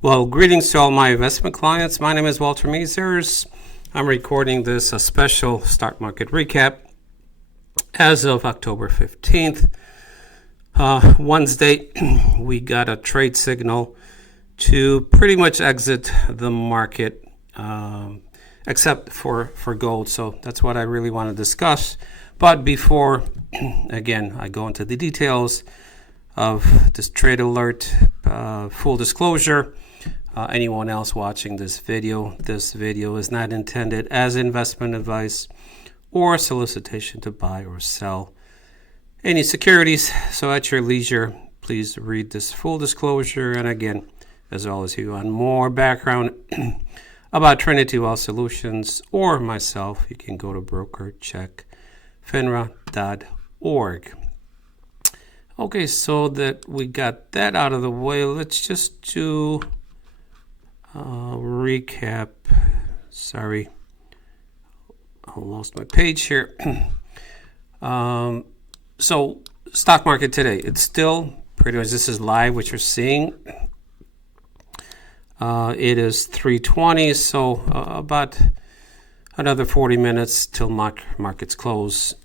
Well, greetings to all my investment clients. My name is Walter Measers. I'm recording this a special stock market recap as of October 15th. Wednesday, we got a trade signal to pretty much exit the market, except for gold. So that's what I really want to discuss. But before, again, I go into the details of this trade alert, full disclosure. Anyone else watching this video is not intended as investment advice or solicitation to buy or sell any securities. So at your leisure, please read this full disclosure. And again, as always, if you want more background about Trinity Wealth Solutions or myself, you can go to brokercheckfinra.org. Okay, so that we got that out of the way, let's just do recap. Sorry, I lost my page here. So stock market today, it's still pretty much, this is live, what you're seeing. It is 3:20, so about another 40 minutes till markets close,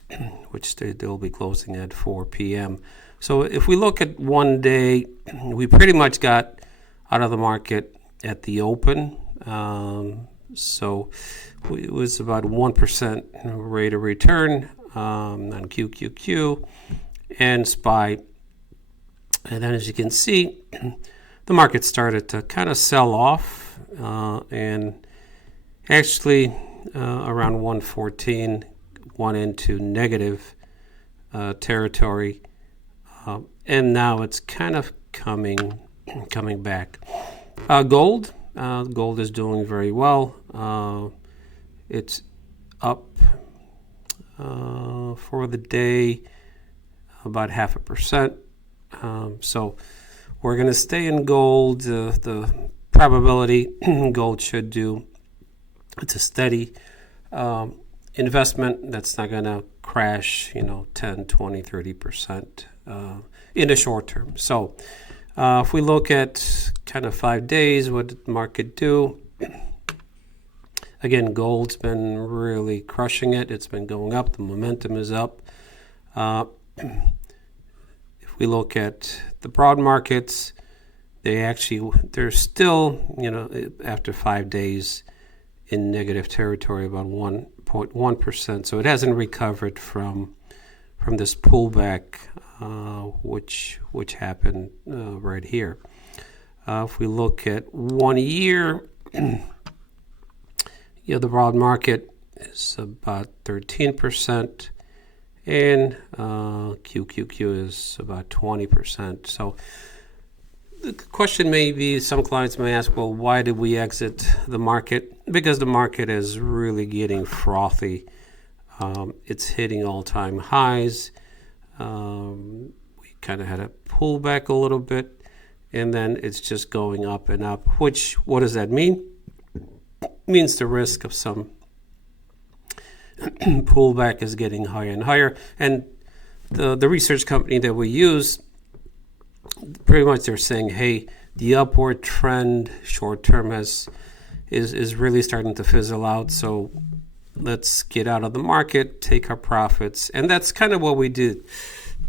which they'll be closing at 4 p.m. So if we look at one day, we pretty much got out of the market at the open. So it was about 1% rate of return on QQQ and SPY. And then as you can see, the market started to kind of sell off and actually around 114 went into negative territory. And now it's kind of coming back. Gold is doing very well. It's up for the day about 0.5%. So we're going to stay in gold. The probability gold should do. It's a steady investment that's not going to crash, 10, 20, 30% in the short term. So if we look at kind of 5 days, what did the market do? Again, gold's been really crushing it. It's been going up. The momentum is up. If we look at the broad markets, they're still, after 5 days in negative territory, about 1.1%. So it hasn't recovered from this pullback, which happened right here. If we look at 1 year, the broad market is about 13%, and QQQ is about 20%. So the question may be, some clients may ask, well, why did we exit the market? Because the market is really getting frothy. It's hitting all-time highs. We kind of had a pullback a little bit, and then it's just going up and up. What does that mean? It means the risk of some pullback is getting higher and higher. And the research company that we use, pretty much they're saying, hey, the upward trend short term is really starting to fizzle out. So let's get out of the market, take our profits. And that's kind of what we did.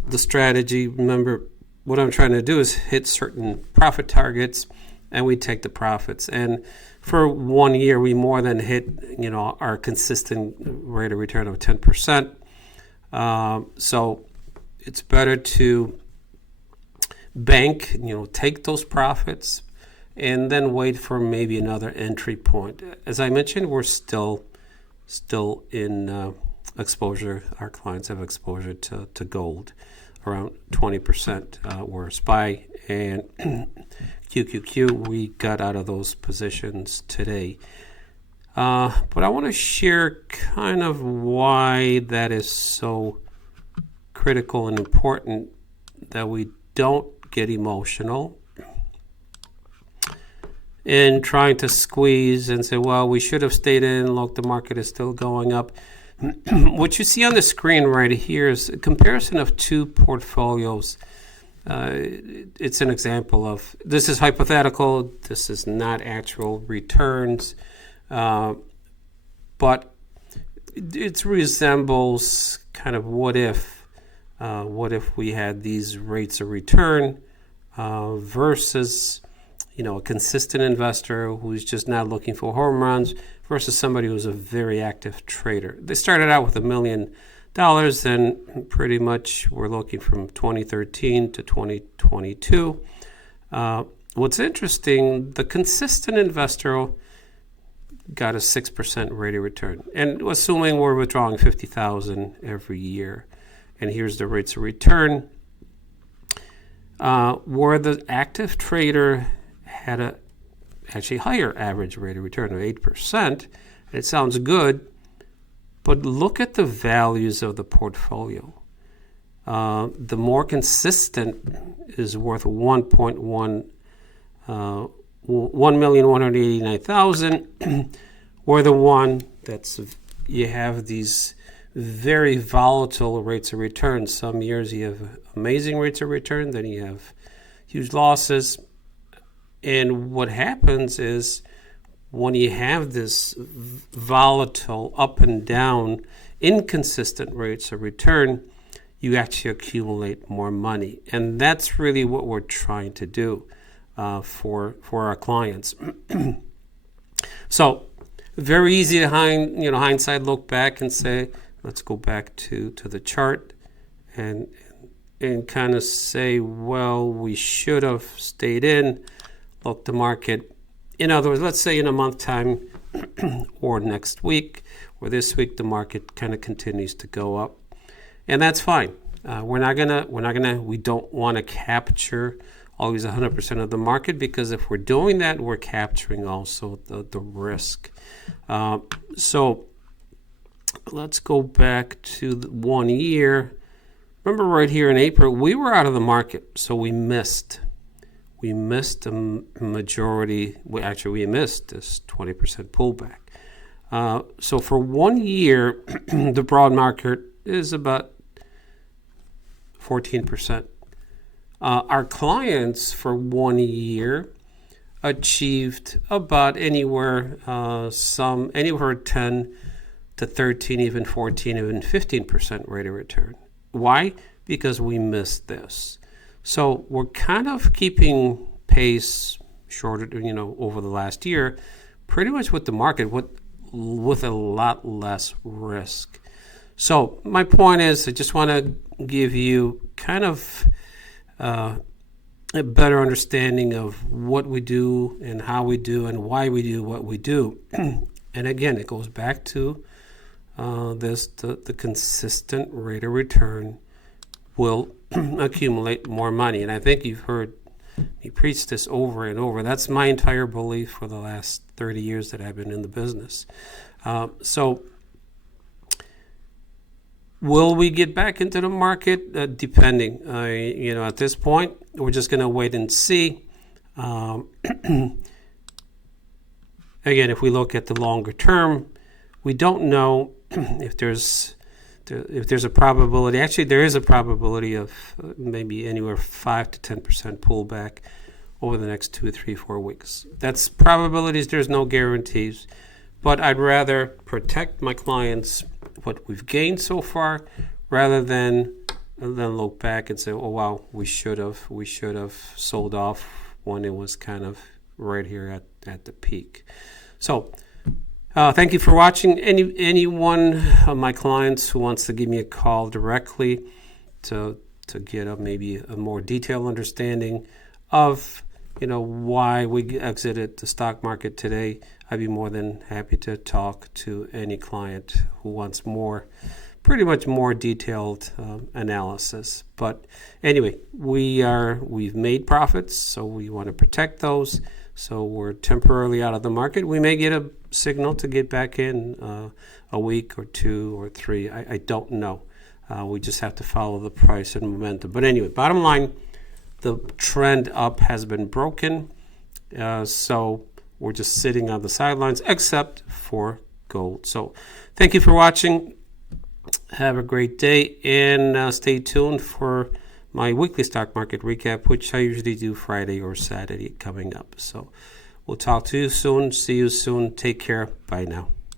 The strategy, remember, what I'm trying to do is hit certain profit targets, and we take the profits. And for 1 year, we more than hit, our consistent rate of return of 10%. So it's better to bank, take those profits, and then wait for maybe another entry point. As I mentioned, we're still in exposure. Our clients have exposure to gold, around 20%, where SPY and QQQ, we got out of those positions today. But I want to share kind of why that is so critical and important, that we don't get emotional in trying to squeeze and say, well, we should have stayed in. Look, the market is still going up. What you see on the screen right here is a comparison of two portfolios it's an example of, this is hypothetical, this is not actual returns, but it resembles kind of what if we had these rates of return versus a consistent investor who's just not looking for home runs versus somebody who's a very active trader. They started out with $1 million, and pretty much we're looking from 2013 to 2022. What's interesting, the consistent investor got a 6% rate of return, and assuming we're withdrawing $50,000 every year, and here's the rates of return, where the active trader had a actually higher average rate of return of 8%. It sounds good, but look at the values of the portfolio. The more consistent is worth 1,189,000, or the one that's, you have these very volatile rates of return. Some years you have amazing rates of return, then you have huge losses. And what happens is when you have this volatile up and down, inconsistent rates of return, you actually accumulate more money. And that's really what we're trying to do for our clients. So very easy to hindsight look back and say, let's go back to the chart and kind of say, well, we should have stayed in. Look, the market, in other words, let's say in a month time or next week or this week, the market kind of continues to go up, and that's fine. We don't want to capture always 100% of the market, because if we're doing that, we're capturing also the risk. So let's go back to 1 year. Remember, right here in April, we were out of the market, so we missed a majority. We missed this 20% pullback. So for 1 year, the broad market is about 14%. Our clients for 1 year achieved about anywhere 10 to 13, even 14, even 15% rate of return. Why? Because we missed this. So we're kind of keeping pace shorter, over the last year, pretty much with the market, with a lot less risk. So my point is, I just want to give you kind of a better understanding of what we do and how we do and why we do what we do. And again, it goes back to the consistent rate of return will accumulate more money. And I think you've heard me preach this over and over. That's my entire belief for the last 30 years that I've been in the business. So will we get back into the market? Depending. At this point, we're just going to wait and see. Again, if we look at the longer term, we don't know if there's a probability. Actually, there is a probability of maybe anywhere 5 to 10% pullback over the next 2, 3, 4 weeks. That's probabilities. There's no guarantees. But I'd rather protect my clients, what we've gained so far, rather than look back and say, oh wow, we should have sold off when it was kind of right here at the peak. So thank you for watching. Anyone of my clients who wants to give me a call directly to get maybe a more detailed understanding of why we exited the stock market today, I'd be more than happy to talk to any client who wants pretty much more detailed analysis. But anyway, we've made profits, so we want to protect those. So we're temporarily out of the market. We may get a signal to get back in a week or 2 or 3. I don't know. We just have to follow the price and momentum. But anyway, bottom line, the trend up has been broken. So we're just sitting on the sidelines, except for gold. So thank you for watching. Have a great day, and stay tuned for my weekly stock market recap, which I usually do Friday or Saturday coming up. So we'll talk to you soon. See you soon. Take care. Bye now.